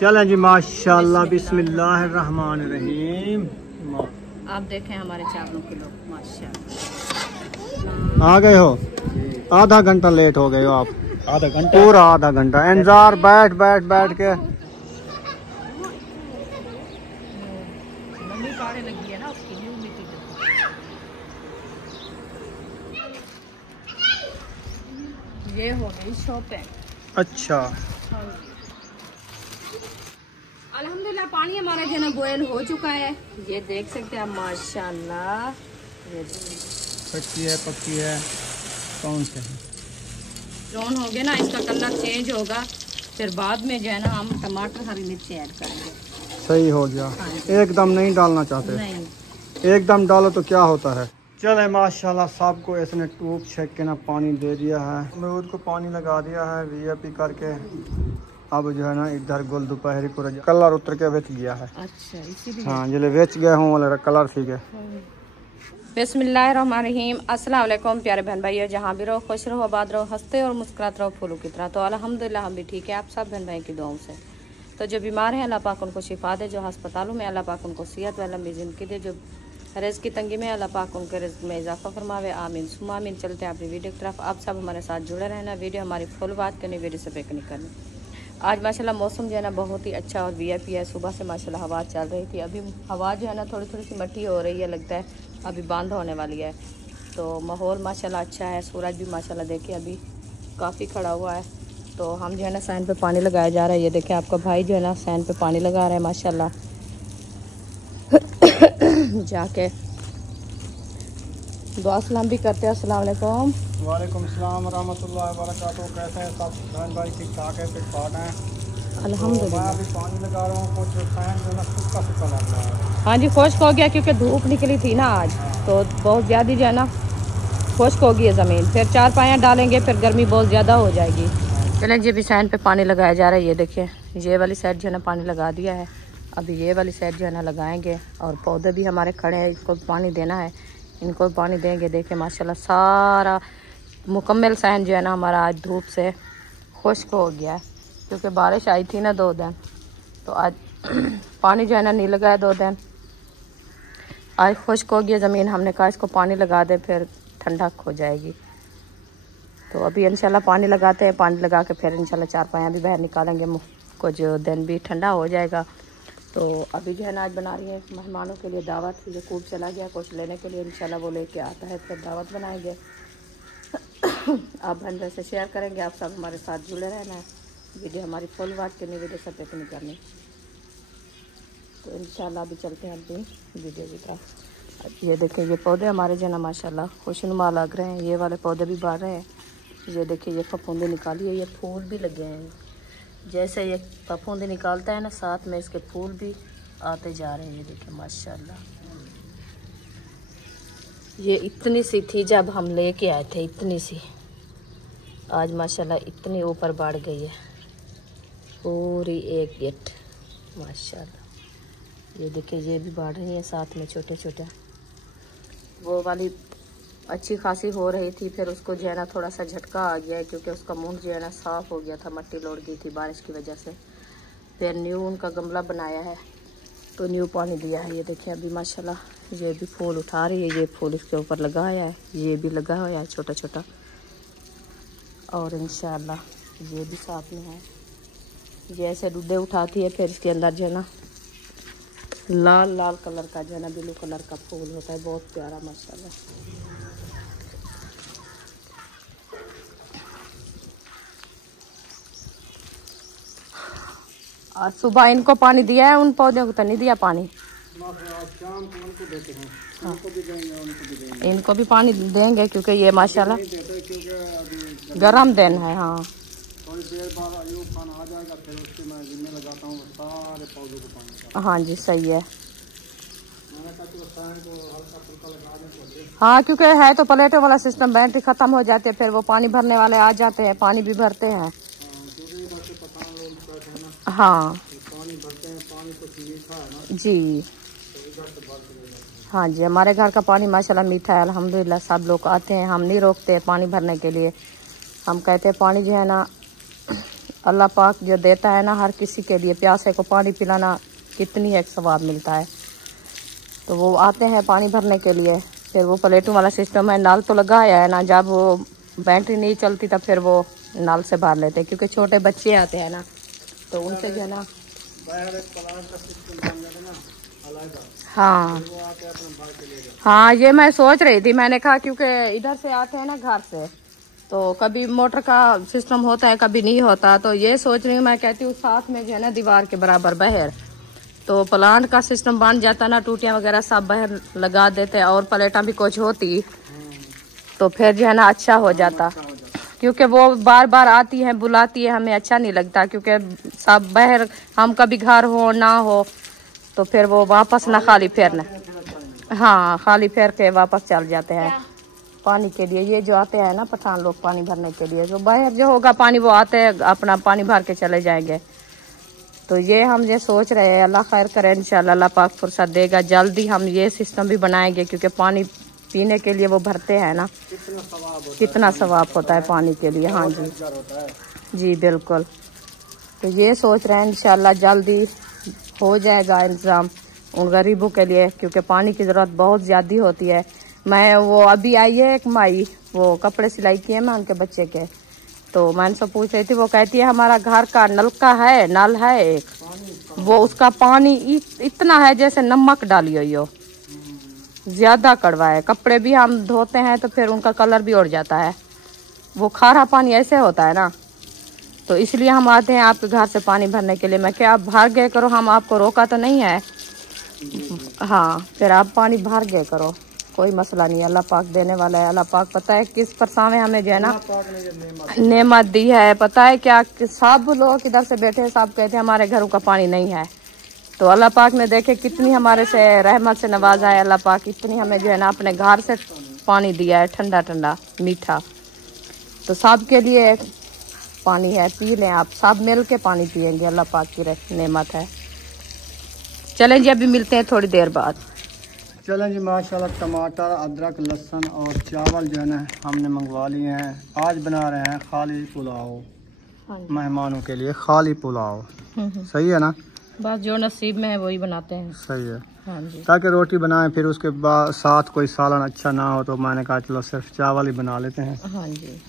चलें जी माशाल्लाह बिस्मिल्लाहिर्रहमानिर्रहीम। आप देखें हमारे चावलों के लोग माशाल्लाह आ गए हो। आधा घंटा लेट हो गए हो आप। आधा घंटा पूरा आधा घंटा इंतजार बैठ बैठ बैठ के। लगी है ना उसकी ये हो गई शॉपिंग। अच्छा अल्हम्दुलिल्लाह पानी हमारा जो है ना बॉयल हो चुका है। ये देख सकते हैं आप माशाल्लाह। ये कच्ची है पक्की है कौन से है? ब्राउन हो गया ना, इसका कलर चेंज होगा। फिर बाद में जो है ना हम टमाटर हरी मिर्ची ऐड करेंगे। सही हो गया। एकदम नहीं डालना चाहते? नहीं, एकदम डालो तो क्या होता है। चले माशाल्लाह सबको इसने टूब छेक के ना पानी दे दिया है। अमरूद को पानी लगा दिया है वीआईपी करके। अब जो है ना इधर गुल दोपहरी को कलर उतर के बेच गया है। अच्छा इसीलिए हाँ जिले बेच गया हूँ वाले कलर ठीक है। बिस्मिल्लाहिर्रहमानिर्रहीम। अस्सलाम वालेकुम प्यारे बहन भाइयों, जहाँ भी रहो खुश रहो आबाद रहो हंसते और मुस्कुराते रहो फूलों की तरह। तो अल्हम्दुलिल्लाह हम भी ठीक है आप सब बहन भाई की दुआओं से। तो जो बीमार हैं अल्लाह पाक उनको शिफा दे, जो अस्पतालों में अल्लाह पाक उनको सेहत व लंबी ज़िंदगी दे, जो रिज़्क़ की तंगी में अल्लाह पाक उनके रिज़्क़ में इजाफा फरमावे। आमीन सुमा आमीन। चलते हैं अपनी वीडियो की तरफ। आप सब हमारे साथ जुड़े रहना। वीडियो हमारी फुल बात करनी, वीडियो से ब्रेक नहीं करनी। आज माशाल्लाह मौसम जो है ना बहुत ही अच्छा और वीआईपी है। सुबह से माशाल्लाह हवा चल रही थी। अभी हवा जो है ना थोड़ी थोड़ी सी मट्टी हो रही है, लगता है अभी बंद होने वाली है। तो माहौल माशाल्लाह अच्छा है। सूरज भी माशाल्लाह देखिए अभी काफ़ी खड़ा हुआ है। तो हम जो है ना सैन पे पानी लगाया जा रहा है। ये देखें आपका भाई जो है ना सैन पे पानी लगा रहा है माशाल्लाह। जाके दुआ सलाम भी करते हैं। अस्सलाम वालेकुम। वालेकुम सलाम रहमतुल्लाहि व बरकातहू। कैसे हैं सब बहन भाई? ठीक ठाक है, फिट फाट हैं अल्हम्दुलिल्लाह। मैं अभी पानी लगा रहा हूँ। कुछ फैन जो ना सूखा सूखा लग रहा है। हाँ जी खुश्क हो गया क्योंकि धूप निकली थी ना आज, तो बहुत ज़्यादा जो है ना खुश्क होगी है ज़मीन। फिर चार पाया डालेंगे फिर गर्मी बहुत ज़्यादा हो जाएगी। चलें जी अभी सैन पे पानी लगाया जा रहा है। ये देखिए ये वाली साइड जो है ना पानी लगा दिया है। अभी ये वाली साइड जो है ना लगाएंगे। और पौधे भी हमारे खड़े हैं, इनको पानी देना है, इनको पानी देंगे। देखिए माशाल्लाह सारा मुकम्मल सैन जो है ना हमारा आज धूप से खुश्क हो गया है क्योंकि बारिश आई थी ना 2 दिन। तो आज पानी जो है ना नहीं लगाया 2 दिन। आज खुश्क हो गया ज़मीन। हमने कहा इसको पानी लगा दे फिर ठंडक हो जाएगी। तो अभी इंशाल्लाह पानी लगाते हैं। पानी लगा के फिर इंशाल्लाह चार पाया भी बाहर निकालेंगे। कुछ दिन भी ठंडा हो जाएगा। तो अभी जो है ना आज बना रही है मेहमानों के लिए दावत। यकूब चला गया कुछ लेने के लिए, इंशाल्लाह वो लेके आता है फिर दावत बनाएंगे। आप बहन से शेयर करेंगे। आप सब हमारे साथ जुड़े रहना है। वीडियो हमारी फुल वाच करनी, वीडियो सब पे नहीं करनी। तो इंशाल्लाह अभी चलते हैं अपनी वीडियो की तरफ। ये देखें ये पौधे हमारे जो है ना माशाल्लाह खुशनुमा लग रहे हैं। ये वाले पौधे भी बढ़ रहे हैं। ये देखिए ये फफूंदे निकाली है, ये फूल भी लगे हैं। जैसे ये फफूंदे निकालता है ना साथ में इसके फूल भी आते जा रहे हैं। ये देखिए माशाल्लाह ये इतनी सी थी जब हम लेके आए थे, इतनी सी। आज माशाल्लाह इतनी ऊपर बढ़ गई है पूरी एक गेट माशाल्लाह। ये देखिए ये भी बढ़ रही है साथ में छोटे छोटे। वो वाली अच्छी खासी हो रही थी, फिर उसको जो है ना थोड़ा सा झटका आ गया है क्योंकि उसका मुंड जो है ना साफ़ हो गया था, मट्टी लौट गई थी बारिश की वजह से। फिर न्यू उनका गमला बनाया है तो न्यू पानी दिया है। ये देखिए अभी माशाल्लाह ये भी फूल उठा रही है। ये फूल इसके ऊपर लगाया है, ये भी लगा हुआ है छोटा छोटा। और इंशाल्लाह ये भी साथ में है। ये ऐसे डुड्डे उठाती है फिर इसके अंदर जो है ना लाल लाल कलर का जो है ना ब्लू कलर का फूल होता है, बहुत प्यारा माशाल्लाह। आज सुबह इनको पानी दिया है, उन पौधों को तो नहीं दिया पानी। हाँ। इनको भी पानी देंगे क्योंकि ये माशाल्लाह गर्म दिन है। हाँ थोड़ी देर बाद अयूब खान आ जाएगा फिर उसके मैं जिम्मे लगाता हूँ सारे पौधों को पानी। हाँ जी सही है। मैंने कहा कि को हल्का फुल्का लगा दें। हाँ क्योंकि है तो प्लेटों वाला सिस्टम, बैटरी ख़त्म हो जाती है फिर वो पानी भरने वाले आ जाते हैं, पानी भी भरते हैं। हाँ पानी भरते हैं, पानी कुछ मीठा है ना जी। हाँ जी हमारे घर का पानी माशाल्लाह मीठा है अल्हम्दुलिल्लाह। सब लोग आते हैं, हम नहीं रोकते पानी भरने के लिए। हम कहते हैं पानी जो है ना अल्लाह पाक जो देता है ना हर किसी के लिए, प्यासे को पानी पिलाना कितनी एक सवाब मिलता है। तो वो आते हैं पानी भरने के लिए, फिर वो प्लेटों वाला सिस्टम है, नल तो लगाया है ना, जब वो बैटरी नहीं चलती तब फिर वो नल से भर लेते हैं, क्योंकि छोटे बच्चे आते हैं ना तो उनसे जो है ना। हाँ हाँ, ये मैं सोच रही थी, मैंने कहा क्योंकि इधर से आते हैं ना घर से, तो कभी मोटर का सिस्टम होता है कभी नहीं होता, तो ये सोच रही हूँ मैं, कहती हूँ साथ में जो है ना दीवार के बराबर बहर, तो प्लांट का सिस्टम बन जाता ना, टूटियाँ वगैरह सब बहर लगा देते और प्लेटा भी कुछ होती तो फिर जो है ना अच्छा हो जाता, क्योंकि वो बार बार आती है बुलाती है, हमें अच्छा नहीं लगता, क्योंकि सब बहर हम कभी घर हो ना हो तो फिर वो वापस ना खाली फेरना, हाँ खाली फेर के वापस चल जाते हैं पानी के लिए। ये जो आते हैं ना पठान लोग पानी भरने के लिए, जो बाहर जो होगा पानी वो आते हैं अपना पानी भर के चले जाएंगे। तो ये हम ये सोच रहे हैं, अल्लाह खैर करे इंशाल्लाह, अल्लाह पाक फुर्सत देगा, जल्दी हम ये सिस्टम भी बनाएंगे, क्योंकि पानी पीने के लिए वो भरते हैं ना, कितना सवाब होता है पानी के लिए। हाँ जी जी बिल्कुल। तो ये सोच रहे हैं इंशाल्लाह जल्दी हो जाएगा इंतज़ाम उन गरीबों के लिए, क्योंकि पानी की ज़रूरत बहुत ज़्यादा होती है। मैं वो अभी आई है एक माई, वो कपड़े सिलाई किए मैं उनके बच्चे के, तो मैं उनसे पूछ रही थी, वो कहती है हमारा घर का नलका है, नल है एक, वो उसका पानी इतना है जैसे नमक डाली हुई हो, ज़्यादा कड़वा है। कपड़े भी हम धोते हैं तो फिर उनका कलर भी उड़ जाता है, वो खारा पानी ऐसे होता है ना, तो इसलिए हम आते हैं आपके घर से पानी भरने के लिए। मैं क्या आप भर गए करो, हम आपको रोका तो नहीं है, हाँ फिर आप पानी भर गए करो, कोई मसला नहीं है, अल्लाह पाक देने वाला है। अल्लाह पाक पता है किस परसावे हमें जो है ना नेमत दी है, पता है क्या, सब लोग इधर से बैठे सब कहते हैं हमारे घरों का पानी नहीं है, तो अल्लाह पाक ने देखे कितनी हमारे से रहमत से नवाजा है, अल्लाह पाक इतनी हमें जो है ना अपने घर से पानी दिया है, ठंडा ठंडा मीठा, तो सब के लिए पानी है, पी लें आप, सब मिल के पानी पियेंगे, अल्लाह पाक की नेमत है। चलें जी अभी मिलते हैं थोड़ी देर बाद। चलें जी माशाल्लाह, टमाटर अदरक लहसुन और चावल जो है ना हमने मंगवा लिए हैं। आज बना रहे हैं खाली पुलाव, मेहमानों के लिए खाली पुलाव, सही है ना, बस जो नसीब में है वही बनाते हैं। सही है, हाँ जी। ताकि रोटी बनाएं फिर उसके बाद साथ कोई सालन अच्छा ना हो, तो मैंने कहा चलो सिर्फ चावल ही बना लेते हैं। हाँ जी,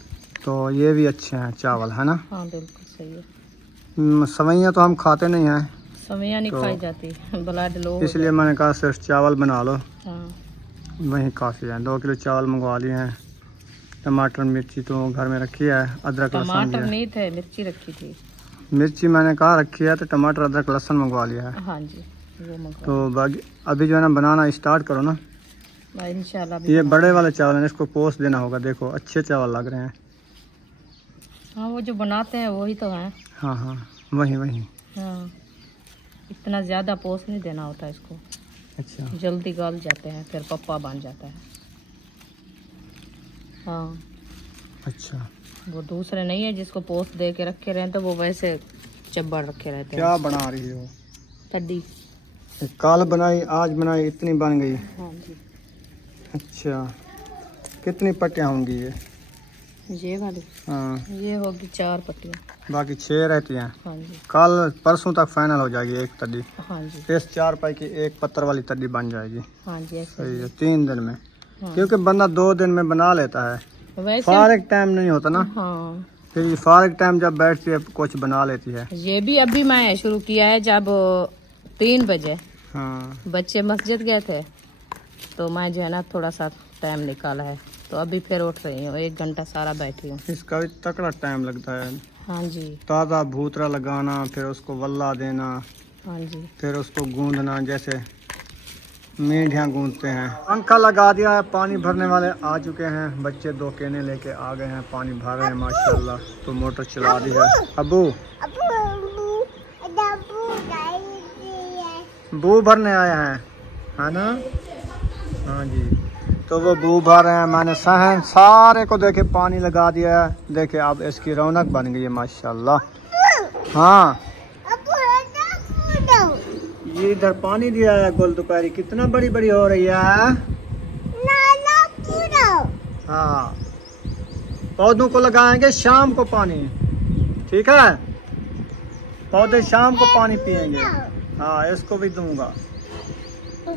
तो ये भी अच्छे हैं चावल, है ना। हाँ बिल्कुल सही है। सवैयाँ तो हम खाते नहीं हैं, सवैयाँ नहीं खाई जाती, ब्लड लो, इसलिए मैंने कहा सिर्फ चावल बना लो, हाँ वही काफ़ी है। 2 किलो चावल मंगवा लिए हैं। टमाटर मिर्ची तो घर में रखी है, अदरक लहसुन टमाटर नहीं थे, मिर्ची रखी थी, मिर्ची मैंने कहा रखी है, तो टमाटर अदरक लहसुन मंगवा लिया है। हाँ जी वो मंगवा, तो बाकी अभी जो है ना बनाना स्टार्ट करो ना, इंशाल्लाह। ये बड़े वाले चावल हैं, इसको पोस देना होगा, देखो अच्छे चावल लग रहे हैं। हाँ वो जो बनाते हैं वही तो है। हाँ हाँ वही वही। हाँ इतना ज़्यादा पोस नहीं देना होता इसको, अच्छा जल्दी गल जाते हैं, फिर पप्पा बन जाता है। हाँ अच्छा, वो दूसरे नहीं है जिसको पोस दे के रखे रहे, तो वो वैसे चब्बड़ रखे रहते हैं। क्या बना रही हो? कड्डी, कल बनाई आज बनाई, इतनी बन गई। हाँ जी। अच्छा कितनी पट्टियाँ होंगी ये वाली? हाँ ये होगी 4 पट्टियाँ, बाकी 6 रहती हैं। हाँ जी। कल परसों तक फाइनल हो जाएगी एक तड्डी, हाँ जी। फिर 4 पाई की एक पत्थर वाली तड्डी बन जाएगी। हाँ जी ऐसे। सही है, 3 दिन में। हाँ। क्योंकि बंदा 2 दिन में बना लेता है, वैसे फारग टाइम नहीं होता ना। हाँ फिर फारग टाइम जब बैठती है कुछ बना लेती है। ये भी अभी मैं शुरू किया है, जब 3 बजे हाँ बच्चे मस्जिद गए थे तो मैं जो है ना थोड़ा सा टाइम निकाला है, तो अभी फिर उठ रही हूँ, 1 घंटा सारा बैठी हूँ। इसका भी तकड़ा टाइम लगता है। हाँ जी। ताज़ा भूतरा लगाना, फिर उसको वल्ला देना, हाँ जी। फिर उसको गूंदना, जैसे मीठियाँ गूंदते हैं। पंखा लगा दिया है, पानी भरने वाले आ चुके हैं, बच्चे 2 केने लेके आ गए हैं, पानी भर रहे हैं माशाल्लाह। तो मोटर चला दी है। अबू बू भरने आया है ना। हाँ जी, तो वो बू भर रहे हैं। मैंने सहन सारे को देखे पानी लगा दिया है, देखे अब इसकी रौनक बन गई है माशाल्लाह। हाँ ये इधर पानी दिया है, गोल दोपहरी कितना बड़ी बड़ी हो रही है। हाँ पौधों को लगाएंगे शाम को पानी, ठीक है। पौधे शाम को पानी पियेंगे। हाँ, इसको भी दूंगा।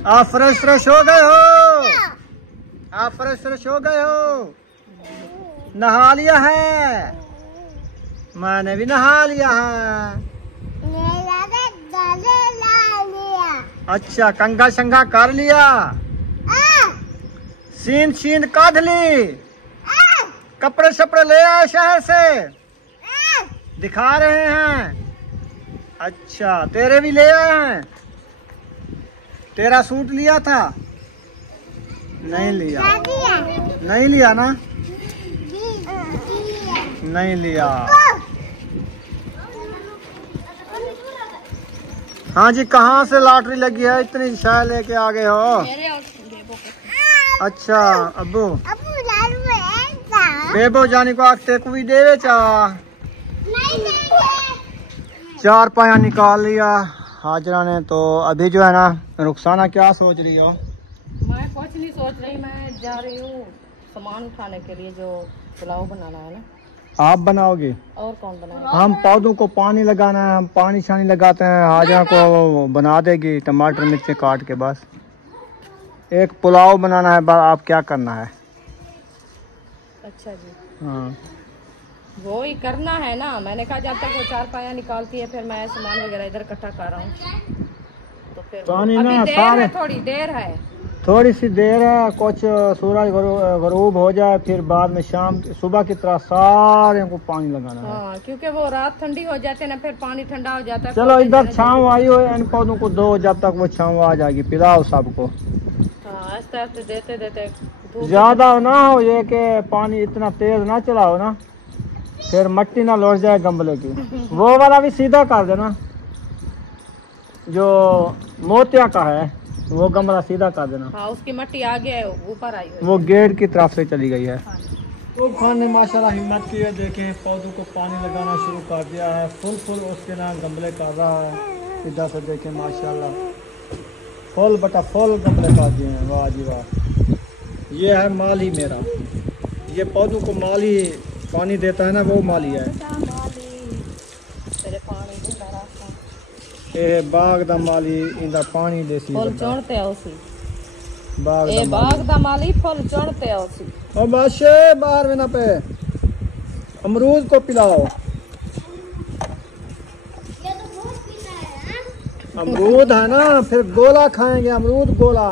आप फ्रेश हो गए हो? आप फ्रेश हो गए हो? नहा लिया है? मैंने भी नहा लिया है। अच्छा, कंघा शंघा कर लिया? सीन काढ़ ली? कपड़े शपड़े ले आए शहर से? दिखा रहे हैं। अच्छा, तेरे भी ले आए हैं? तेरा सूट लिया था? नहीं लिया? नहीं लिया ना? नहीं लिया। हाँ जी, कहाँ से लॉटरी लगी है? इतनी शाय लेके आ गए हो? अच्छा, अब्बू बेबो जाने को आखते को भी देवे चा। 4 पाया निकाल लिया हाजरा ने। तो अभी जो है ना, रुखसाना क्या सोच रही हो? मैं कुछ नहीं सोच रही, मैं जा रही हूँ सामान उठाने के लिए, जो पुलाव बनाना है ना। आप बनाओगे? और कौन बनाएगा? हम पौधों को पानी लगाना है, हम पानी शानी लगाते हैं। हाजरा को बना देगी टमाटर मिर्ची काट के। बस एक पुलाव बनाना है, बस आप क्या करना है? अच्छा जी, हाँ, वो ही करना है ना। मैंने कहा जब तक वो 4 पाया निकालती है, फिर मैं सामान वगैरह इधर इकट्ठा कर रहा हूँ। तो फिर पानी अभी ना देर सारे है, थोड़ी देर है। थोड़ी सी देर है। कुछ सूरज गरूब हो जाए, फिर बाद में शाम सुबह की तरह सारे को पानी लगाना है। हाँ, क्योंकि वो रात ठंडी हो जाती है ना, फिर पानी ठंडा हो जाता है। चलो, इधर छाँव आई हो, इन पौधों को दो, जब तक वो छाँव आ जाएगी। पिलाओ सबको। हाँ, आस्ते आस्ते देते देते ज्यादा ना हो ये कि पानी इतना तेज ना चलाओ ना, फिर मिट्टी ना लौट जाए गमले की। वो वाला भी सीधा कर देना, जो मोतिया का है वो गमला सीधा कर देना। हाँ, उसकी मिट्टी आगे है, ऊपर आई हुई। वो गेट की तरफ से चली गई है। हाँ। तो खान ने माशाल्लाह हिम्मत की है। देखें, पौधों को पानी लगाना शुरू कर दिया है। फुल उसके ना गमले कर रहा है। इधर से देखें माशाल्लाह फुल बटा फुल गमले कर दिए हैं। वाह जी वाह। ये है माली मेरा। ये पौधों को माली पानी देता है ना, वो माली है। ये बाग दा माली इंदा पानी देसी फुल चढ़ते हैं उसी बाग ए बाग दा माली फुल चढ़ते हैं उसी। और बस बाहर में ना पे अमरूद को पिलाओ। अमरूद है ना, फिर गोला खाएंगे, अमरूद गोला।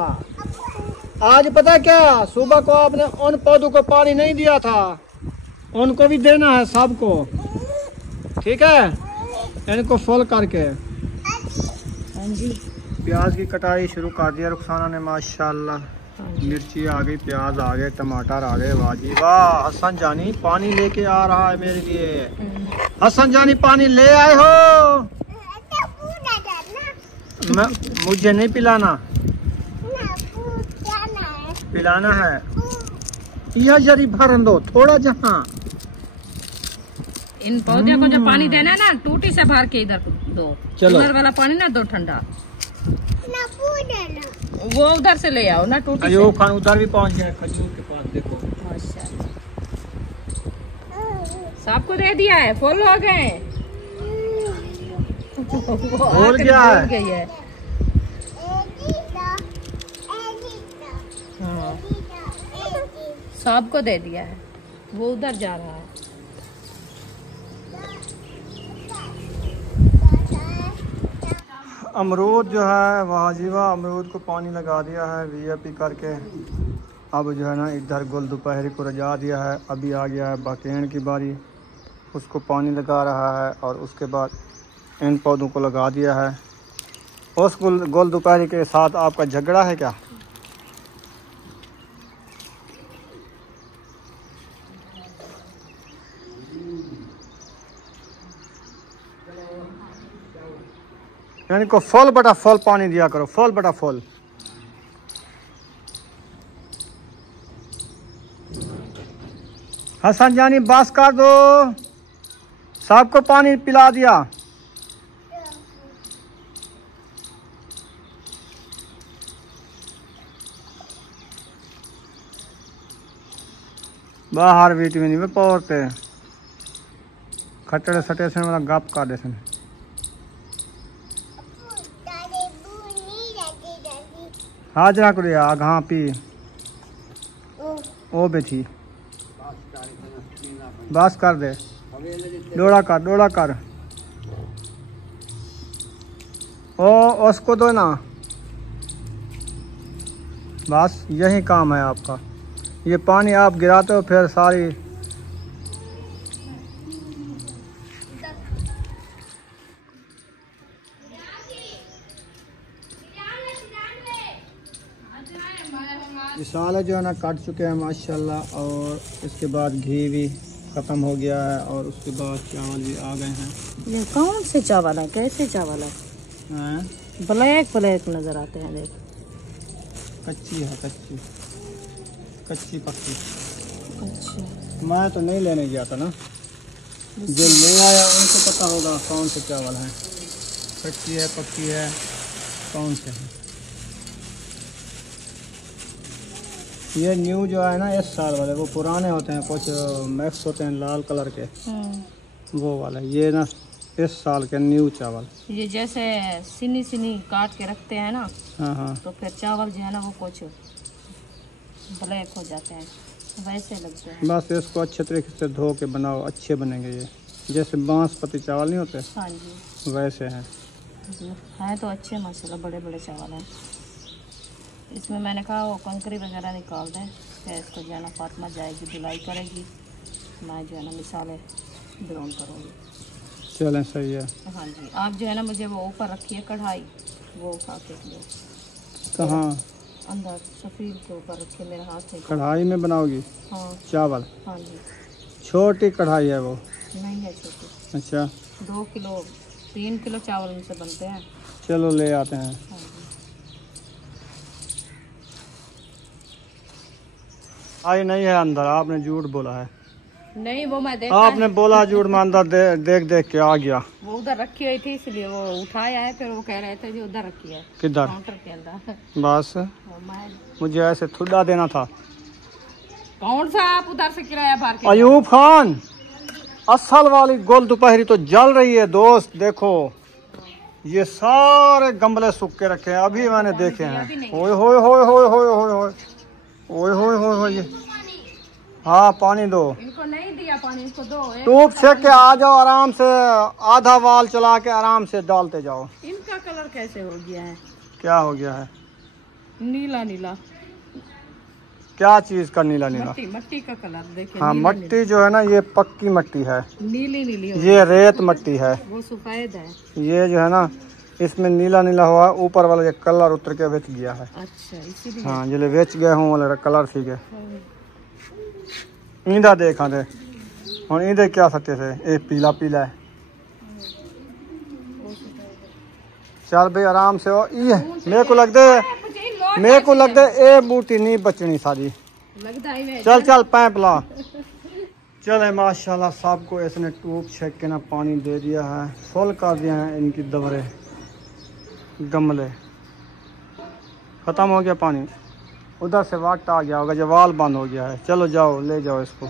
आज पता क्या, सुबह को आपने उन पौधों को पानी नहीं दिया था, उनको भी देना है सबको, ठीक है? इनको फुल करके। हाँ जी, प्याज की कटाई शुरू कर दिया रुखसाना ने माशाल्लाह। मिर्ची आ गई, प्याज आ गए, टमाटर आ गए। वाह जी वाह। हसन जानी पानी लेके आ रहा है मेरे लिए। हसन जानी पानी ले आए हो? मुझे नहीं पिलाना, पिलाना है। यह जरी भरन दो थोड़ा, जहाँ इन पौधे को जो पानी देना है ना, टूटी से भर के इधर दो। चलो। इधर वाला पानी ना दो ठंडा, वो उधर से ले आओ ना टूटी से। खान उधर भी पहुंच गए खजूर के पास। देखो सबको दे दिया है, फुल हो गए। और क्या है? गई है। हाँ, सबको दे दिया है, वो उधर जा रहा है। अमरूद जो है वाह जी वाह, अमरूद को पानी लगा दिया है वीआईपी करके। अब जो है ना, इधर गुल दोपहरी को रजा दिया है। अभी आ गया है बाकेन की बारी, उसको पानी लगा रहा है। और उसके बाद इन पौधों को लगा दिया है। उस गुल दोपहरी के साथ आपका झगड़ा है क्या? इनको फुल बटा फुल पानी दिया करो, फुल बटा फुल। हसन जानी बस कर दो, सबको पानी पिला दिया। बाहर विटामिन में पौरते खट्टे सटे से मतलब गप कर दे। हाजरा करे आग हाँ पी ओ बेटी बस कर दे डोड़ा कर ओ उसको दो ना बस यही काम है आपका। ये पानी आप गिराते हो फिर सारी मसाले जो है ना कट चुके हैं माशाल्लाह और इसके बाद घी भी ख़त्म हो गया है और उसके बाद चावल भी आ गए हैं। ये कौन से चावल है कैसे चावल है? ब्लैक ब्लैक नजर आते हैं देख। कच्ची है कच्ची पक्की। अच्छा मैं तो नहीं लेने गया था ना, जो ले आया उनको पता होगा कौन से चावल हैं, कच्ची है पक्की है कौन से हैं। ये न्यू जो है ना इस साल वाले, वो पुराने होते हैं कुछ मिक्स होते हैं लाल कलर के, वो वाला। ये ना इस साल के न्यू चावल। ये जैसे सिनी काट के रखते हैं ना, हाँ तो फिर चावल जो है ना वो कुछ ब्लैक हो जाते हैं वैसे लगते हैं। बस इसको अच्छे तरीके से धो के बनाओ, अच्छे बनेंगे। ये जैसे बांसपति चावल नहीं होते, हाँ जी वैसे हैं। हैं तो अच्छे माशाल्लाह, बड़े बड़े चावल हैं। इसमें मैंने कहा वो कंकरी वगैरह निकाल दें, फिर इसको जो है ना फातिमा जाएगी धुलाई करेगी, मैं जो है ना मिसाले ब्राउन करूँगी। चलें सही है। हाँ जी आप जो है ना मुझे वो ऊपर रखिए कढ़ाई, वो उठा के लिए कहाँ अंदर सफ़ीर के ऊपर रखिए, मेरे हाथ से। कढ़ाई में बनाओगी? हाँ चावल? हाँ जी। छोटी कढ़ाई है वो? नहीं है छोटी। अच्छा 2 किलो 3 किलो चावल उनसे बनते हैं। चलो ले आते हैं। हाँ जी। आई नहीं है अंदर, आपने झूठ बोला है। नहीं वो मैं देखा आपने बोला झूठ, में अंदर देख के आ गया। वो उधर रखी हुई थी इसलिए वो उठाया है, फिर वो कह रहे थे जो उधर रखी है किधर? काउंटर के अंदर। बस मुझे ऐसे थुड़ा देना था। कौन सा आप उधर से किराया भर के? अयूब खान असल वाली गोल दोपहरी तो जल रही है दोस्त। देखो ये सारे गमले सूख के रखे हैं, अभी मैंने देखे हैं। ओए होए होए होए होए होए होए ओए होए होए होए। हाँ पानी दो। इनको नहीं दिया पानी, इसको दो। टूप छेक के आ जाओ आराम से, आधा वाल चला के आराम से डालते जाओ। इनका कलर कैसे हो गया है? क्या हो गया है? नीला नीला। क्या चीज का नीला नीला? मट्टी का कलर देखिए। हाँ मट्टी जो है ना ये पक्की मट्टी है, नीली नीली। ये रेत मट्टी है, वो सफेद है। ये जो है ना इसमें नीला नीला हुआ, ऊपर वाला ये कलर उतर के बेच गया है। अच्छा इसीलिए। हाँ जिले बेच गए हूँ वाले कलर ठीक है। ईंदा देखा दे और ईंदे क्या सत्य से ये पीला पीला है। चल भाई आराम से हो। ये मेरे को लग दे ए बूटी नहीं बचनी सारी। चल पैप ला। चले माशाल्लाह सबको इसने टूप छेक के ना पानी दे दिया है, फुल कर दिया है इनकी दबरे गमले। ख़त्म हो गया पानी, उधर से वाट आ गया होगा, जवाल बंद हो गया है। चलो जाओ ले जाओ इसको।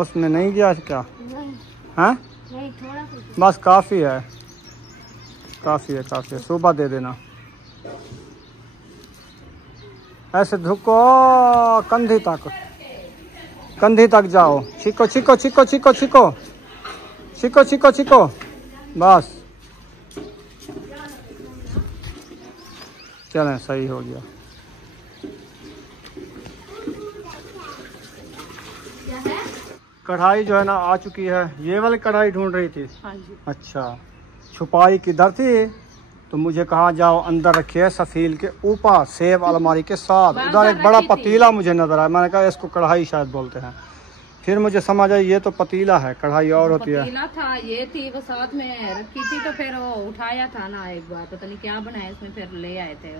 उसमें नहीं गया क्या? हाँ बस काफ़ी है, काफ़ी है। सुबह दे देना। ऐसे धुको कंधी तक जाओ। छिको बस। चलें सही हो गया। कढ़ाई जो है ना आ चुकी है। ये वाली कढ़ाई ढूंढ रही थी? हाँ जी। अच्छा छुपाई किधर थी? तो मुझे कहा जाओ अंदर रखिए सफील के ऊपर सेब अलमारी के साथ। उधर एक बड़ा पतीला मुझे नजर आया, मैंने कहा इसको कढ़ाई शायद बोलते हैं। फिर मुझे समझ आई ये तो पतीला है, कढ़ाई और होती है। पतीला था, ये थी वो साथ में रखी थी, तो फिर वो उठाया था ना एक बार, पता नहीं क्या बनाया इसमें, फिर ले आए थे।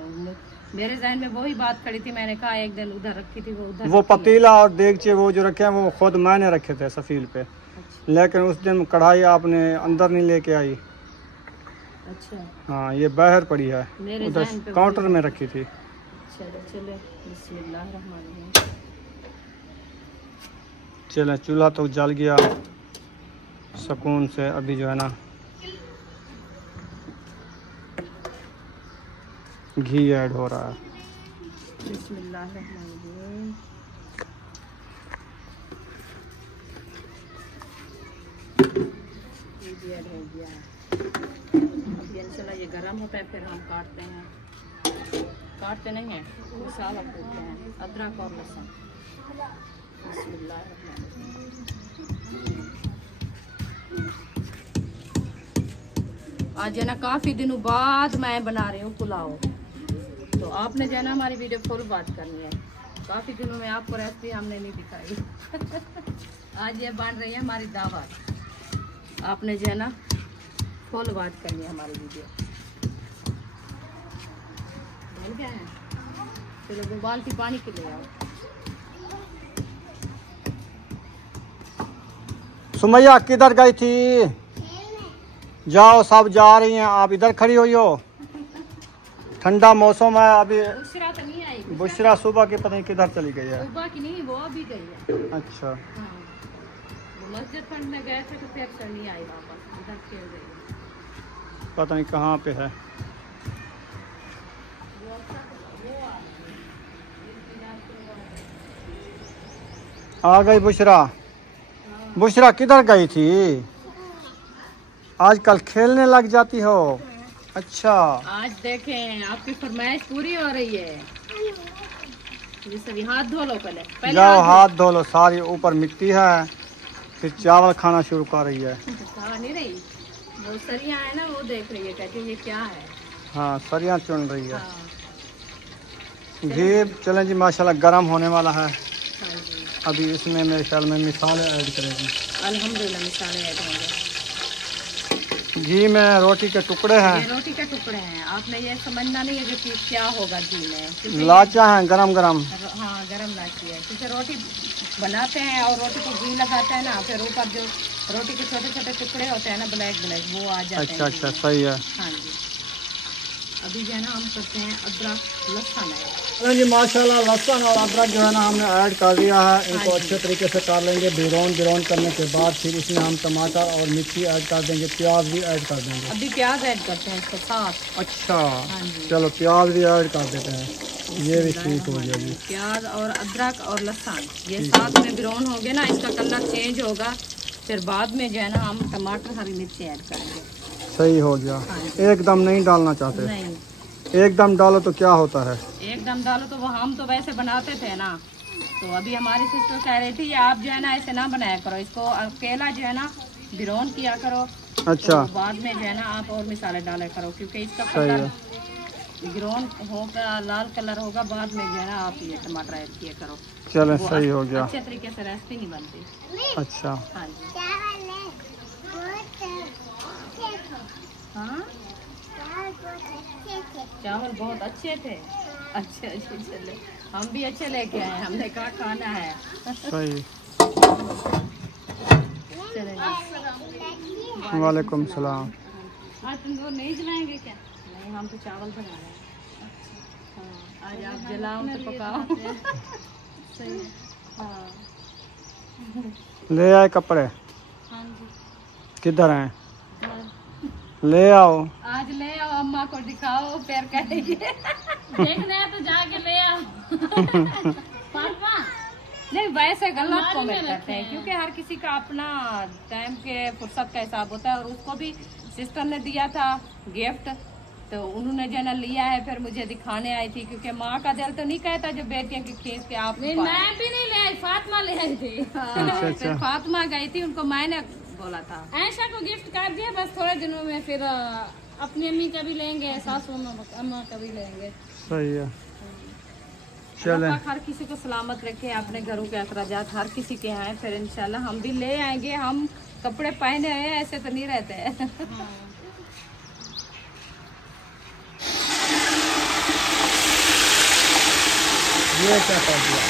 मेरे जहन में वही बात खड़ी थी, मैंने कहा एक दिन उधर रखी थी वो उधर। वो पतीला और देगचे वो जो रखे हैं वो खुद मैंने रखे थे सफील पे। अच्छा। लेकिन उस दिन कढ़ाई आपने अंदर नहीं लेके आई। अच्छा हाँ ये बाहर पड़ी है, उधर काउंटर में रखी थी। चले चूल्हा तो जल गया सुकून से। अभी जो है ना घी ऐड हो रहा है। बिस्मिल्लाहिर्रहमानिर्रहीम। ये भी ऐड हो गया है। अब ये इंशाल्लाह ये गरम होता है, फिर हम काटते हैं। काटते नहीं हैं, मसाला भूनते हैं, अदरक और लहसुन। आज है ना काफ़ी दिनों बाद मैं बना रही हूँ पुलाव, तो आपने जो है ना हमारी वीडियो फुल बात करनी है। काफ़ी दिनों में आपको रेसिपी हमने नहीं दिखाई। आज ये बन रही है हमारी दावत, आपने जो है ना फुल बात करनी है हमारी वीडियो। बन गया है, चलो वो बाल्टी पानी के ले आओ। सुमैया किधर गई थी? जाओ, सब जा रही हैं, आप इधर खड़ी हुई हो। ठंडा मौसम है अभी। बुशरा तो नहीं आई। बुशरा सुबह की पता नहीं किधर चली गई है। सुबह की नहीं, वो अभी गई है। अच्छा, हाँ, वो मस्जिद पढ़ने गए थे तो फिर से नहीं आई वापस, इधर खेल गई। पता नहीं कहाँ पे है। आ गई बुशरा। बुशरा किधर गई थी? आजकल खेलने लग जाती हो। अच्छा, आज देखें आपकी फरमाइश पूरी हो रही है। ये सभी हाथ धो लो पहले जाओ हाथ धो लो, सारी ऊपर मिट्टी है। फिर चावल खाना शुरू कर रही है। हाँ, नहीं रही वो सरिया है ना, वो देख रही है, कहती है ये क्या है। हाँ, सरियाँ चुन रही है। हाँ, घी चलें जी, माशाल्लाह गर्म होने वाला है। हाँ जी, अभी इसमें मेरे ख्याल में मिसाले ऐड करेंगे। अल्हम्दुलिल्लाह मिसाले ऐड होंगे। घी में रोटी के टुकड़े ये हैं, रोटी के टुकड़े हैं, आपने ये समझना नहीं है कि क्या होगा घी में, क्योंकि लाचा हैं गरम गरम। हाँ गरम लाची है, क्योंकि रोटी बनाते हैं और रोटी को घी लगाते हैं ना, फिर ऊपर जो रोटी के छोटे छोटे टुकड़े होते हैं ना ब्लैक ब्लैक, वो आ जाते हैं। अच्छा अच्छा, सही है। हाँ जी, अभी जो है ना हम करते हैं अदरक लहसुन है। चलें जी, माशाल्लाह लहसुन और अदरक जो है ना हमने ऐड कर दिया है। इनको हाँ अच्छे तरीके से कर लेंगे। बिरौन करने के बाद फिर इसमें हम टमाटर और मिर्ची ऐड कर देंगे, प्याज भी ऐड कर देंगे। अभी प्याज ऐड करते हैं इसके साथ। अच्छा, हाँ जी, चलो प्याज भी ऐड कर देते हैं। ये भी ठीक हो गया जी। प्याज और अदरक और लहसुन ये साथ में ब्राउन हो गया ना, इसका कलर चेंज होगा, फिर बाद में जो है ना हम टमाटर हरी मिर्ची ऐड करेंगे। सही हो गया। हाँ एकदम नहीं डालना चाहते? नहीं, एकदम डालो तो क्या होता है? एकदम डालो तो वो हम तो वैसे बनाते थे ना, तो अभी हमारी सिस्टर कह रही थी आप जो है ना ऐसे ना बनाया करो, इसको अकेला जो है ना ब्राउन किया करो। अच्छा, तो बाद में जो है ना आप और मसाले डाला करो, क्योंकि इसका सही कलर है। ब्राउन होगा, लाल कलर होगा, बाद में जो है ना आप ये टमाटर ऐड किया करो। चले, वो सही हो गया। अच्छे तरीके से रेसिपी नहीं बनती। अच्छा, हाँ जी, हाँ चावल बहुत अच्छे थे। अच्छे अच्छे चले, हम भी अच्छे लेके आए, हमने कहा खाना है। सही। चले वालेकुम सलाम। आज तुम लोग नहीं जलाएंगे क्या? नहीं, हम तो चावल बना रहे हैं। हाँ, आज आप जलाओ तो पकाओ। सही है। हाँ ले आए कपड़े? हाँ जी, किधर हैं? हाँ। ले आओ। आज ले आओ, अम्मा को दिखाओ, फिर कहेंगे देखना है तो जाके ले आओ। पापा नहीं, वैसे गलत कमेंट करते हैं, क्योंकि हर किसी का अपना टाइम के फुर्सत का हिसाब होता है, और उसको भी सिस्टर ने दिया था गिफ्ट, तो उन्होंने जो है ना लिया है, फिर मुझे दिखाने आई थी, क्योंकि माँ का दिल तो नहीं कहता जो बेटियां की खींच के आप। मैं भी नहीं ले आई, फातिमा ले आई थी। फिर फातिमा गई थी, उनको मैंने बोला था ऐशा को गिफ्ट कर दिया, बस थोड़े दिनों में फिर अपनी अम्मी का भी लेंगे, सासू अम्मा का भी लेंगे। सही है। चले, अल्लाह पाक हर किसी को सलामत रखे, अपने घरों के अखराजात हर किसी के हैं, फिर इंशाल्लाह हम भी ले आएंगे। हम कपड़े पहने हैं, ऐसे तो नहीं रहते हैं। ये क्या कर दिया?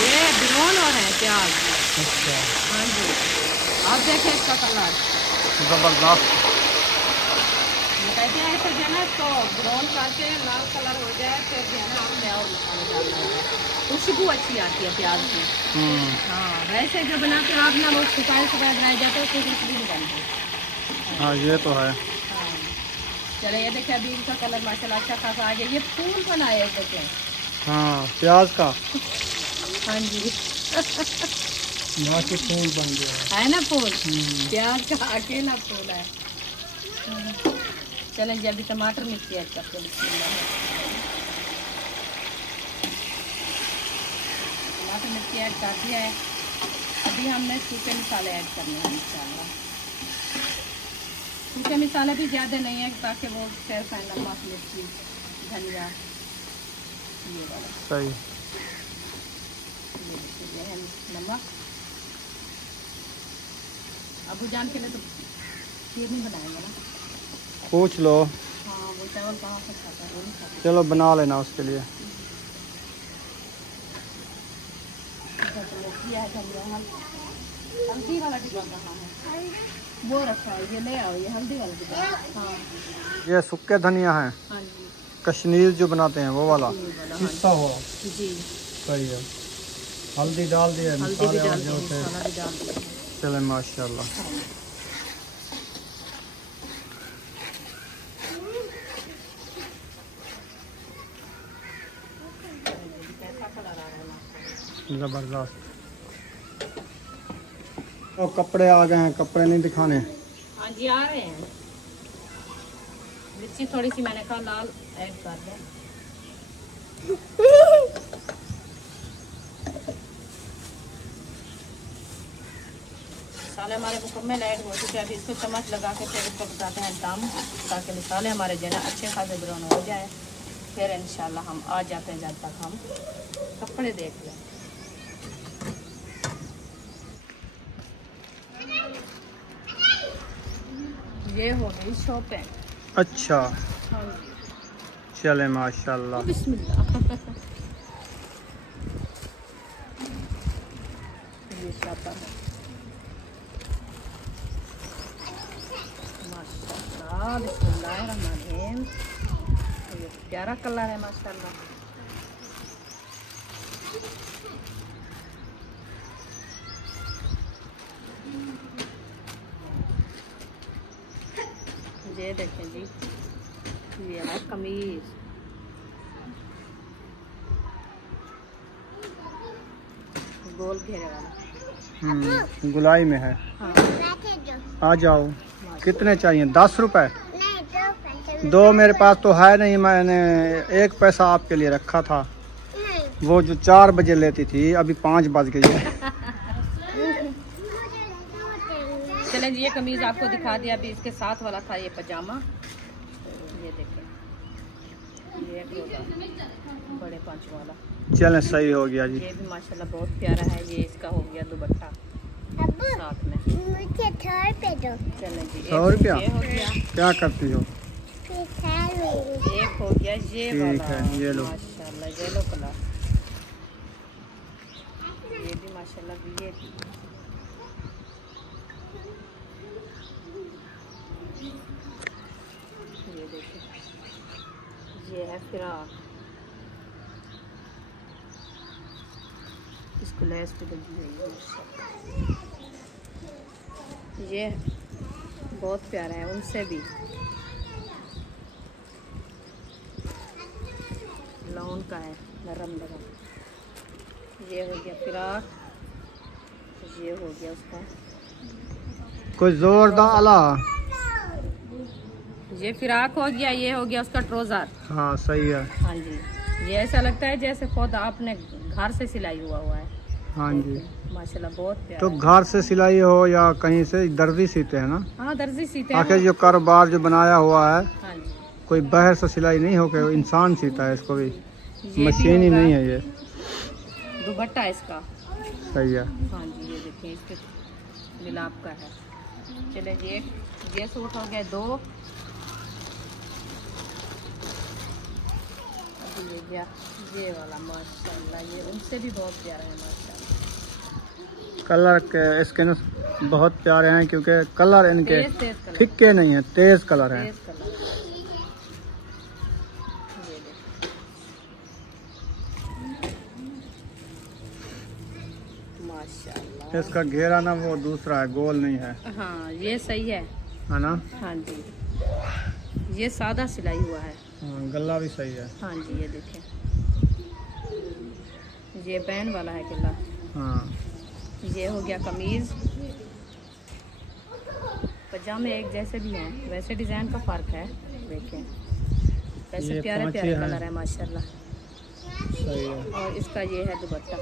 ये ब्राउन हो रहे हैं प्याज। अच्छा, हाँ जी, आप देखें इसका कलर जबरदस्त। ये कहते हैं ऐसे जो है ना इसको ब्राउन करके लाल कलर हो जाए, फिर जो है ना हमने और मसाले डालना है, खुशबू अच्छी आती है प्याज की। हाँ, वैसे जो बनाते हैं आप ना, वो सुखाए बनाए जाते हैं, तो खुशबू नहीं बनती। हाँ, ये तो है। हाँ, चले ये देखिए अभी इनका कलर माशाल्लाह अच्छा खासा आ गया। ये फूल बनाए देखें। हाँ प्याज का। हाँ जी यहाँ के फूल बन गया है ना फूल, प्याज का अकेला फूल है। चलें जी अभी टमाटर मिर्ची ऐड करते हैं। टमाटर मिर्ची ऐड कर दिया है। अभी हमने सूखे मसाले ऐड करने हैं इंशाल्लाह। सूखे मसाले भी ज़्यादा नहीं है ताकि वो सिर्फ है नमक मिर्ची धनिया ये वाला सही। ये है नमक। अबू जान के लिए तो खीर नहीं बनाएंगे ना। पूछ लो। हाँ वो चावल कहाँ से खाता है, वो नहीं खाता। चलो बना लेना उसके लिए। हल्दी वाला डिब्बा कहाँ है? वो रखा है, ये ले आओ, ये हल्दी वाला डिब्बा। हाँ ये सूखे धनिया है, हाँ जी कश्मीर जो बनाते हैं वो वाला। कितना हो जी। सही है। हल्दी डाल दिया, हल्दी भी मसाले डाल और जो दी, थे। मसाला भी डाल दिया। चले माशाल्लाह। जबरदस्त। तो कपड़े आ गए हैं, कपड़े नहीं दिखाने। हाँ जी आ रहे हैं। मिर्ची थोड़ी सी मैंने कहा लाल ऐड कर दें। मसाले हमारे मुकम्मल ऐड हो चुके हैं। अभी इसको चम्मच लगा के फिर इसको बताते हैं दम, ताकि मसाले हमारे जो है ना अच्छे खासे ब्राउन हो जाए। फिर इंशाल्लाह हम आ जाते हैं जब तक हम कपड़े देख लें। ये हो गई शॉपिंग। अच्छा चले माशाल्लाह। बिस्मिल्लाह। ये शॉपर है माशाल्लाह। बिस्मिल्लाहिर्रहमानिर्रहीम। ये प्यारा कलर है माशाल्लाह। ये देखें जी, ये है कमीज। गोल घेरे वाला। गुलाई में है। हाँ आ जाओ। कितने चाहिए? 10 रुपए? 2 मेरे पास तो है नहीं, मैंने 1 पैसा आपके लिए रखा था। वो जो 4 बजे लेती थी, अभी 5 बज गई है। चलें जी ये कमीज आपको दिखा दिया। अभी इसके साथ वाला था ये पजामा। ये देखें, ये बड़े 5 वाला। चलें सही हो गया जी। ये भी माशाल्लाह बहुत प्यारा है। ये इसका हो गया दुपट्टा साथ में। मुझे 100 रुपए दो। चलें जी 100 रुपया? ये हो गया। क्या करती हो? एक हो गया ये ठीक वाला। है, ये लो। माशाल्लाह येलो कलर। ये भी माशाल्लाह ये देखिए, ये है फिराक। इसको लेस पे लगी हुई है। ये बहुत प्यारा है, उनसे भी लॉन का है, नरम नरम। ये हो गया फिराक। ये हो गया उसका कोई जोरदार अला। ये फिराक हो गया। ये हो गया उसका ट्राउजर। हाँ सही है। हाँ जी, ये ऐसा लगता है जैसे खुद आपने घर से सिलाई हुआ है। हाँ जी। माशाल्लाह बहुत प्यारा तो है। घर से सिलाई हो या कहीं से, दर्जी सीते हैं ना? हाँ दर्जी सीते हैं। आखिर जो कारोबार जो बनाया हुआ है, हाँ जी, कोई बाहर से सिलाई नहीं होकर इंसान सीता है इसको भी। ये भी मशीन ही होगा। नहीं है ये। दुपट्टा इसका। सही है। हाँ जी, ये देखिए इसके गुलाब का है। चले ये सूट हो गए 2। ये वाला माशाल्लाह, ये उनसे भी बहुत प्यारा है माशाल्लाह। कलर के इसके न बहुत प्यारे हैं, क्योंकि कलर इनके तेज कलर, फिक्के नहीं है, तेज कलर है। तेज कलर। ये देखिए माशाल्लाह। इसका घेरा ना वो दूसरा है, गोल नहीं है। हाँ ये सही है ना? हाँ जी, ये सादा सिलाई हुआ है। हाँ, गला भी सही है। हाँ जी, ये देखें, ये बैंड वाला है गला। हाँ, ये हो गया कमीज। पजामे एक जैसे भी हैं, वैसे डिजाइन का फर्क है। देखें कैसे ये प्यारे पांचे प्यारे हैं। कलर है माशाल्लाह। सही है, और इसका ये है दुपट्टा।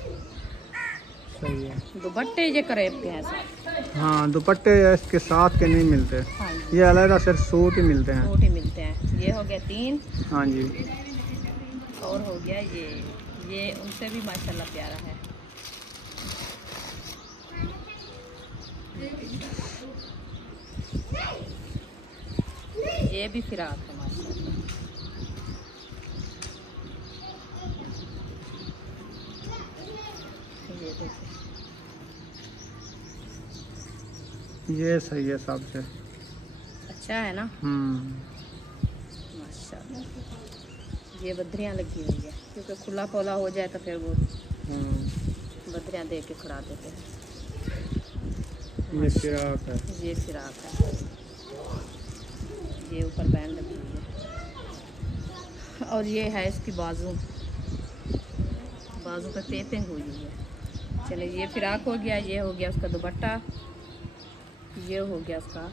सही है। दुपट्टे ये करेब के हैं साथ। हाँ, दुपट्टे इसके साथ के नहीं मिलते, हाँ जी, ये अलग सिर्फ सूट ही मिलते हैं। सूट ही मिलते हैं। ये हो गया 3। हाँ जी, और हो गया ये उनसे भी माशाल्लाह प्यारा है। ये भी फिराक है माशाल्लाह। ये देखिए, ये सही है सबसे। अच्छा है ना माशाल्लाह। ये बदरियाँ लगी हुई है, क्योंकि खुला खोला हो जाए तो फिर वो बदरियाँ दे के खड़ा देते हैं। ये फिराक है। ये फिराक है। ये ऊपर बैंड लगी हुई है। और ये है इसकी बाजू पे पेपिंग हुई है। चलिए, ये फिराक हो गया। ये हो गया उसका दुपट्टा। ये हो गया उसका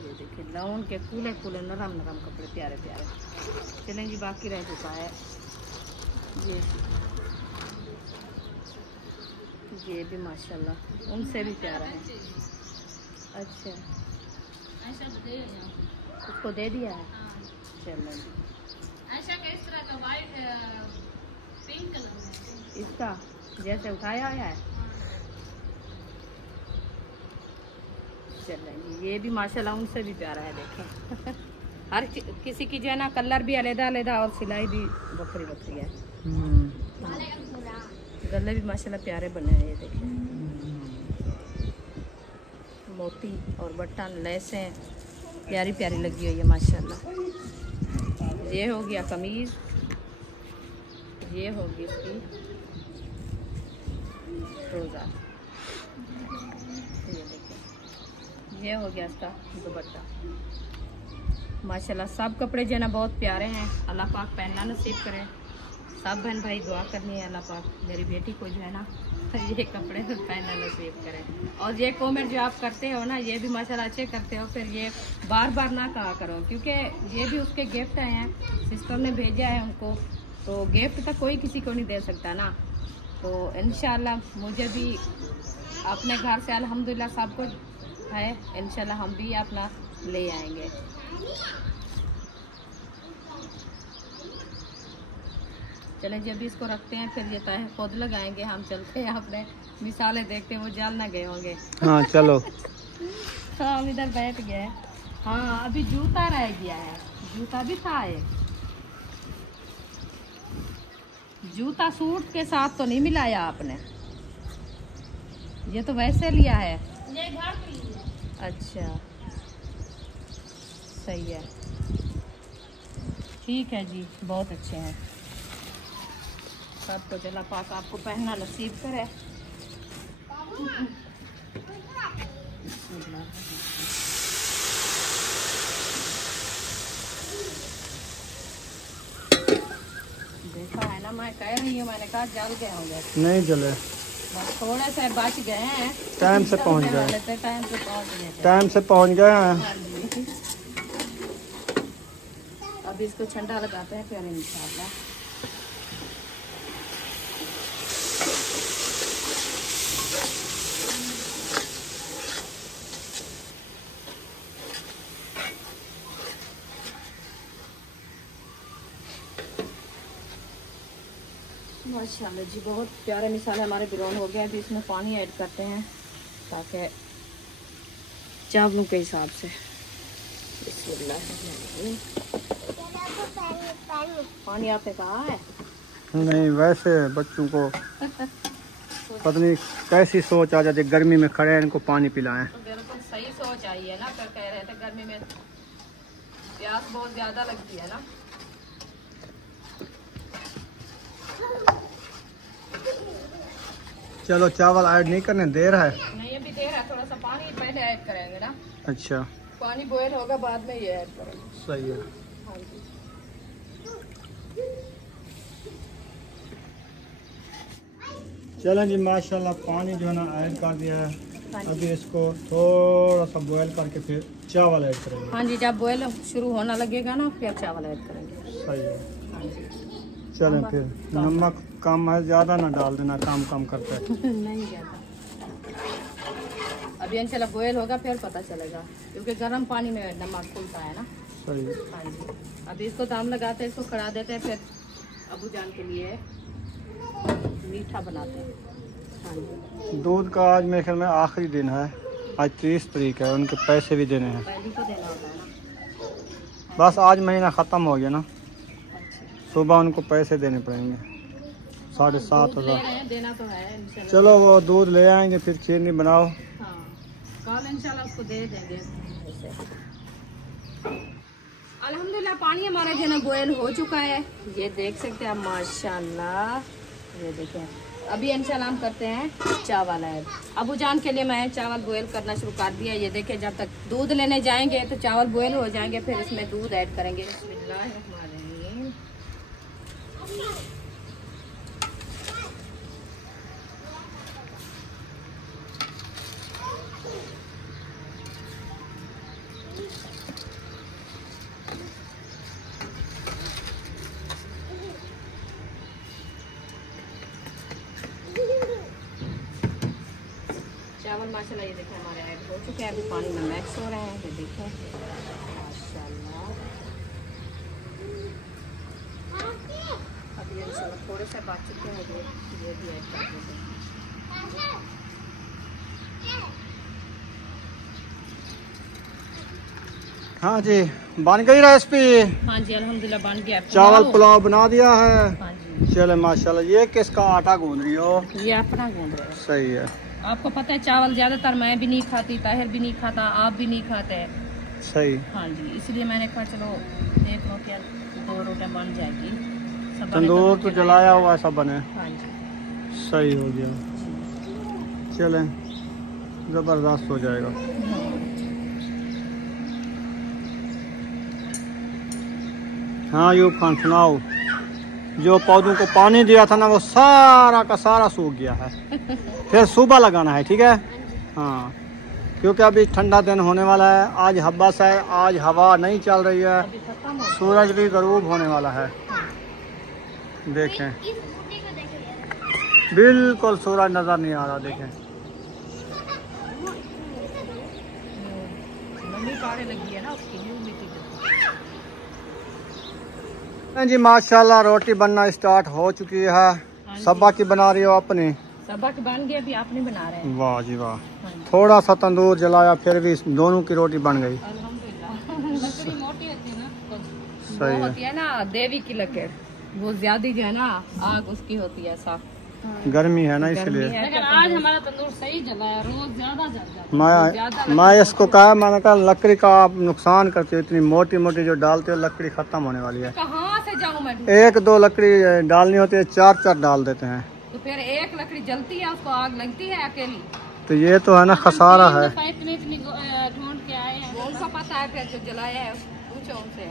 ये देखिए, लाउन के कूले कूले नरम नरम कपड़े प्यारे प्यारे। चलें जी, बाकी रह चुका है ये भी माशाल्लाह उनसे भी प्यारा है। अच्छा, उसको दे दिया है। चलो जी, ऐसा किस तरह का वाइट पिंक कलर में इसका जैसे उठाया है। चलो जी, ये भी माशाल्लाह उनसे भी प्यारा है। देखें हर किसी की जो है ना कलर भी अलग अलग और सिलाई भी बकरी बकरी है। गले भी माशाल्लाह प्यारे बने हैं। ये देखिए, मोती और बटन लेसें प्यारी प्यारी लगी हुई है माशाल्लाह। ये हो गया कमीज। ये होगी इसकी रोज़ा। ये देखिए, ये हो गया इसका दुपट्टा। माशाल्लाह सब कपड़े जो है ना बहुत प्यारे हैं। अल्लाह पाक पहनना नसीब करे। सब बहन भाई दुआ करनी है अल्लाह पाक मेरी बेटी को जो है ना ये कपड़े पहनना नसीब करे। और ये कमेंट जो आप करते हो ना, ये भी माशाल्लाह अच्छे करते हो। फिर ये बार बार ना कहा करो, क्योंकि ये भी उसके गिफ्ट आए हैं, सिस्टर ने भेजा है उनको। तो गिफ्ट तो कोई किसी को नहीं दे सकता ना। तो इंशाल्लाह मुझे भी अपने घर से अल्हम्दुलिल्लाह सब कुछ है। इंशाल्लाह हम भी अपना ले आएंगे। चलें, जब भी इसको रखते हैं फिर ये तय खुद लगाएंगे। हम चलते हैं अपने मिसालें देखते हैं, वो जल ना गए होंगे। हाँ चलो। हाँ, हम इधर बैठ गए। हाँ, अभी जूता रह गया है। जूता भी था एक। जूता सूट के साथ तो नहीं मिलाया आपने, ये तो वैसे लिया है। ये घर पे ही है। अच्छा, सही है, ठीक है जी, बहुत अच्छे हैं। सब तो अल्लाह पाक आपको पहनना नसीब करे। देखा है ना, मैं कह रही हूँ, मैंने कहा जल गए होंगे। नहीं जले, बस थोड़े से बच गए हैं। टाइम से पहुंच गए। टाइम से पहुंच गए थे। टाइम से पहुंच गए हैं। हाँ जी। अब इसको ठंडा लगाते हैं फिर इंशाल्लाह। माशाल्लाह जी, बहुत प्यारे मिसाले हमारे ब्राउन हो गए। अभी इसमें पानी ऐड करते हैं ताकि चावलों के हिसाब से। पानी आपने कहा है? नहीं, वैसे बच्चों को पता नहीं कैसी सोच आ जाती, गर्मी में खड़े हैं इनको पानी पिलाएं। तो बिल्कुल सही सोच आई है ना। फिर कह रहे थे गर्मी में प्यास बहुत ज्यादा लगती है ना। चलो, चावल ऐड नहीं करने, देर है। नहीं, अभी अभी देर है, थोड़ा सा पानी पहले ऐड करेंगे ना। अच्छा, पानी बॉयल होगा बाद में ये ऐड करेंगे। सही है। हाँ जी। चलें जी, माशाल्लाह पानी जो है ना ऐड कर दिया है। अभी इसको थोड़ा सा बॉयल करके फिर चावल ऐड करेंगे। हाँ जी, जब बॉयल शुरू होना लगेगा ना फिर चावल ऐड करेंगे। सही है। हाँ जी। चलें फिर, नमक कम है, ज़्यादा ना डाल देना, कम करते हैं। नहीं ज़्यादा। अभी इंशाल्लाह बॉयल होगा फिर पता चलेगा, क्योंकि गर्म पानी में नमक खुलता है ना। सही है। हाँ जी। अभी इसको दाम लगाते हैं, इसको खड़ा देते हैं, फिर अबू जान के लिए मीठा बनाते हैं। हाँ जी। दूध का आज मेरे ख्याल में आखिरी दिन है, आज 30 तारीख है, उनके पैसे भी देने हैं। पहले को देना होता है ना। बस आज महीना ख़त्म हो गया ना, अच्छा। सुबह उनको पैसे देने पड़ेंगे 7,500। ले रहे हैं, देना तो है इंशाल्लाह। चलो वो दूध ले आएंगे, फिर खीरनी बनाओ। हाँ, कल इंशाल्लाह उसको दे देंगे ऐसे। अल्हम्दुलिल्लाह पानी हमारा जो है ना बॉयल हो चुका है, ये देख सकते हैं आप माशाल्लाह। ये देखें, अभी इंशाल्लाह हम करते हैं चावल ऐड। अबू जान के लिए मैं चावल बॉयल करना शुरू कर दिया। ये देखें, जब तक दूध लेने जाएंगे तो चावल बॉयल हो जाएंगे, फिर इसमें दूध ऐड करेंगे। बिस्मिल्लाहिर्रहमानिर्रहीम। चावल माशाल्लाह ये देखें हमारे ऐड हो चुके हैं, अभी पानी में मिक्स हो रहे हैं। ये देखें माशाल्लाह। अभी इंशाल्लाह थोड़े से बात चुके हैं, ये भी ऐड कर देते हैं। हाँ जी, बन गई रेसिपी। हाँ जी, अल्हम्दुलिल्लाह बन गया। चावल पुलाव बना दिया है। हाँ जी। चले माशाल्लाह। ये किसका आटा गूंद रही हो? ये अपना गूंद रहे हैं। सही है। आपको पता है चावल ज्यादातर मैं भी नहीं खाती, ताहिर भी नहीं खाता, आप भी नहीं खाते। सही। हाँ जी, इसलिए मैंने कहा चलो देख लो क्या 2 रोटियां बन जाएगी। सब तंदूर तो जलाया हुआ ऐसा बने। हाँ जी। सही हो गया। चलें, जबरदस्त हो जाएगा। हाँ यूब खान सुनाओ, जो पौधों को पानी दिया था ना वो सारा का सारा सूख गया है। फिर सुबह लगाना है, ठीक है? हाँ, क्योंकि अभी ठंडा दिन होने वाला है। आज हब्बस है, आज हवा नहीं चल रही है, सूरज भी गरूब होने वाला है। देखें, बिल्कुल सूरज नज़र नहीं आ रहा। देखें लगी है ना उसकी जी। माशाल्लाह रोटी बनना स्टार्ट हो चुकी है। सबा की बना रही हो अपनी? सबा की बन गई, अभी आपने बना रहे हैं। वाह जी वाह। थोड़ा सा तंदूर जलाया, फिर भी दोनों की रोटी बन गई। अल्हम्दुलिल्लाह। लकड़ी मोटी होती है ना, सही वो है। होती है ना देवी की लकड़, वो ज्यादा जो है ना आग उसकी होती है साफ। गर्मी है ना इसलिए। लेकिन आज हमारा तंदूर सही जला है, रोज ज्यादा जल जाता है। मैं इसको कहा, मैंने कहा लकड़ी का आप नुकसान करते हो, इतनी मोटी मोटी जो डालते हो लकड़ी खत्म होने वाली है। कहाँ से जाऊँ मैं? 1-2 लकड़ी डालनी होती है, 4-4 डाल देते हैं, तो फिर एक लकड़ी जलती है, उसको आग लगती है अकेली। तो ये तो है ना खसारा है। इतनी इतनी ढूंढ के आए हैं। वो उनको पता है, फिर जो जलाया है पूछो उनसे।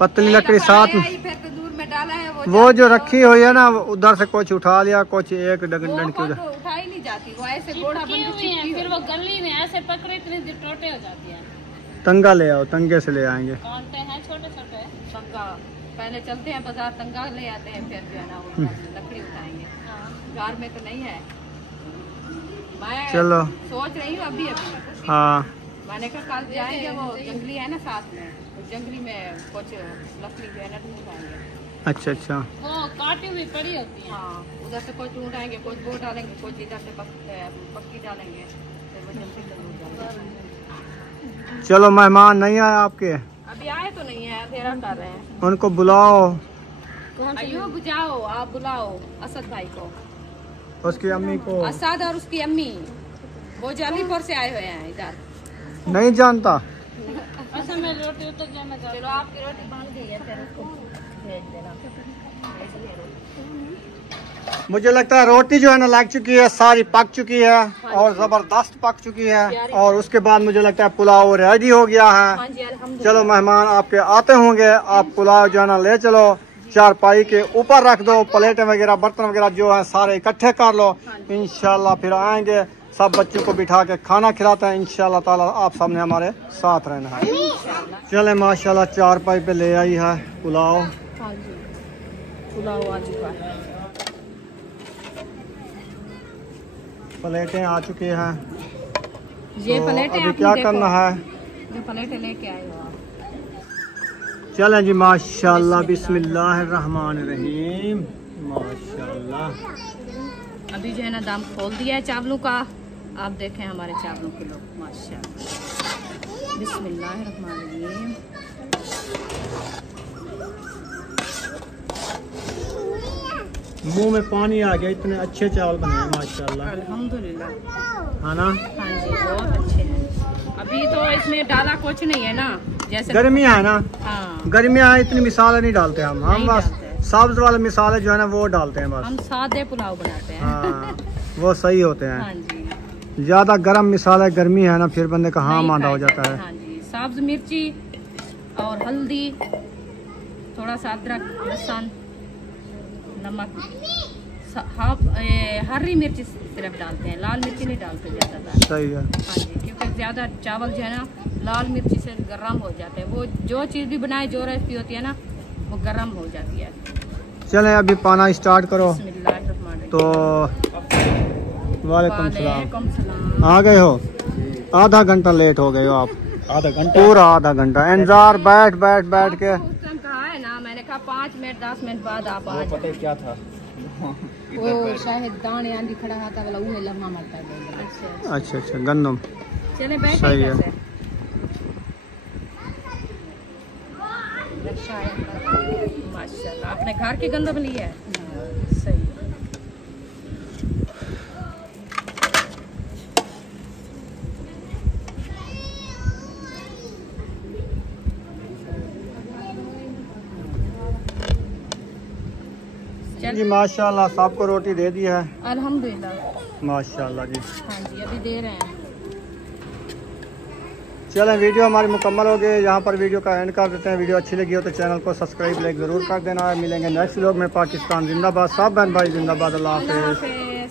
पतली लकड़ी साथ में, फिर तंदूर में डाला है वो जो रखी हुई है ना, उधर से कुछ उठा लिया, कुछ एक डंड की उधर तो उठाई नहीं जाती, वो ऐसे गोड़ा चिपकी हुई है, फिर वो गली में ऐसे पकड़े इतनी टोटे हो जाती है। तंगा ले आओ, तंगे से ले आएंगे। कांटे हैं छोटे छोटे। तंगा पहले चलते हैं बाजार, तंगा ले आते हैं, फिर जो है ना वो लकड़ी उठाएंगे। घर में तो नहीं है। मैं चलो सोच रही हूँ अभी अभी। हाँ, मैंने कहा कल जाएंगे, वो जंगली है ना साथ में, उस जंगली में कुछ लकड़ी जो है ना ढूंढ आएंगे। अच्छा अच्छा। वो काटी हुई पड़ी होती है। हाँ, उधर से कुछ ढूंढ आएंगे, कुछ वो डालेंगे, कुछ इधर से पक्की डालेंगे, फिर वो जल्दी तंदूर डालेंगे। चलो, मेहमान नहीं आए आपके? अभी आए तो नहीं है, अंधेरा कर रहे हैं। उनको बुलाओ। अयूब जाओ, आप बुलाओ असद भाई को, उसकी अम्मी को। असद और उसकी अम्मी, वो जलीपुर से आए हुए हैं इधर। नहीं जानता। अच्छा मैं रोटी उतर जाना चाहती चलो आपकी रोटी बन गई है, फिर उसको भेज देना। मुझे लगता है रोटी जो है ना लग चुकी है, सारी पक चुकी है और जबरदस्त पक चुकी है। और उसके बाद मुझे लगता है पुलाव रेडी हो गया है। हाँ जी, अल्हम्दुलिल्लाह। चलो मेहमान आपके आते होंगे, आप पुलाव जो है ना ले चलो, चारपाई के ऊपर रख दो, प्लेटें वगैरह बर्तन वगैरह जो है सारे इकट्ठे कर लो। इंशाल्लाह फिर आएंगे, सब बच्चों को बिठा के खाना खिलाते हैं इंशाल्लाह ताला। आप सबने हमारे साथ रहना है। चले माशाल्लाह चारपाई पे ले आई है पुलाव। हाँ जी, पुलाव आ चुका है। प्लेटें आ चुकी हैं। ये तो प्लेटें अभी आपने क्या देखो, करना है? जो प्लेटें लेके आए हो आप। चलें जी माशाल्लाह, बिस्मिल्लाहिर्रहमानिर्रहीम, माशाल्लाह। अभी जो है ना दाम खोल दिया है चावलों का। आप देखें हमारे चावलों के लोग, माशाल्लाह। बिस्मिल्लाहिर्रहमानिर्रहीम। मुंह में पानी आ गया, इतने अच्छे चावल बने हैं माशाल्लाह। अल्हम्दुलिल्लाह। हाँ ना? हाँ जी, बहुत अच्छे हैं। अभी तो इसमें डाला कुछ नहीं है ना, जैसे गर्मियाँ है ना, हाँ, गर्मियाँ है, इतनी मिसालें नहीं डालते हम नहीं बस डालते। सब्ज वाले मिसाले जो है ना वो डालते हैं हम बस। सादे पुलाव बनाते हैं। हाँ वो सही होते हाँ हैं। जी, ज्यादा गर्म मिसाले, गर्मी है ना, फिर बंदे का हाँ नहीं मांदा हो खाए जाता जाते। है। हाँ जी, सब्ज मिर्ची और हल्दी, थोड़ा सा अदरक, लहसुन, नमक, हरी मिर्ची सिर्फ डालते हैं, लाल मिर्ची नहीं डालते ज़्यादातर। सही है। हाँ जी, क्योंकि ज़्यादा चावल जो है ना लाल मिर्ची से गर्म हो जाते हैं। वो जो चीज़ भी बनाए, जो रेसिपी होती है ना, वो गर्म हो जाती है। चलें अभी पाना स्टार्ट करो। बिस्मिल्लाहिर्रहमानिर्रहीम। तो वालेकुम सलाम। वालेकुम सलाम। आ गए हो? आधा घंटा लेट हो गए हो आप। आधा घंटा? पूरा आधा घंटा इंतजार, बैठ बैठ बैठ के। उस टाइम कहा है ना, मैंने कहा 5 मिनट 10 मिनट बाद आप आ पता जाए। क्या था? वो शायद दाने आंधी खड़ा था वाला उन्हें लम्हा मरता है। अच्छा, अच्छा अच्छा, गंदम। चले बैठ। सही है। माशाल्लाह, आपने घर के गंदम लिया है। सही है। जी माशाल्लाह, सबको रोटी दे दी है अल्हम्दुलिल्लाह। माशाल्लाह जी। हाँ जी, अभी दे रहे हैं। चलें वीडियो हमारी मुकम्मल हो गई, यहाँ पर वीडियो का एंड कर देते हैं। वीडियो अच्छी लगी हो तो चैनल को सब्सक्राइब लाइक ज़रूर कर देना है। मिलेंगे नेक्स्ट व्लॉग में। पाकिस्तान जिंदाबाद, सब बहन भाई जिंदाबाद। अल्लाह हाफिज़। हाफिज़।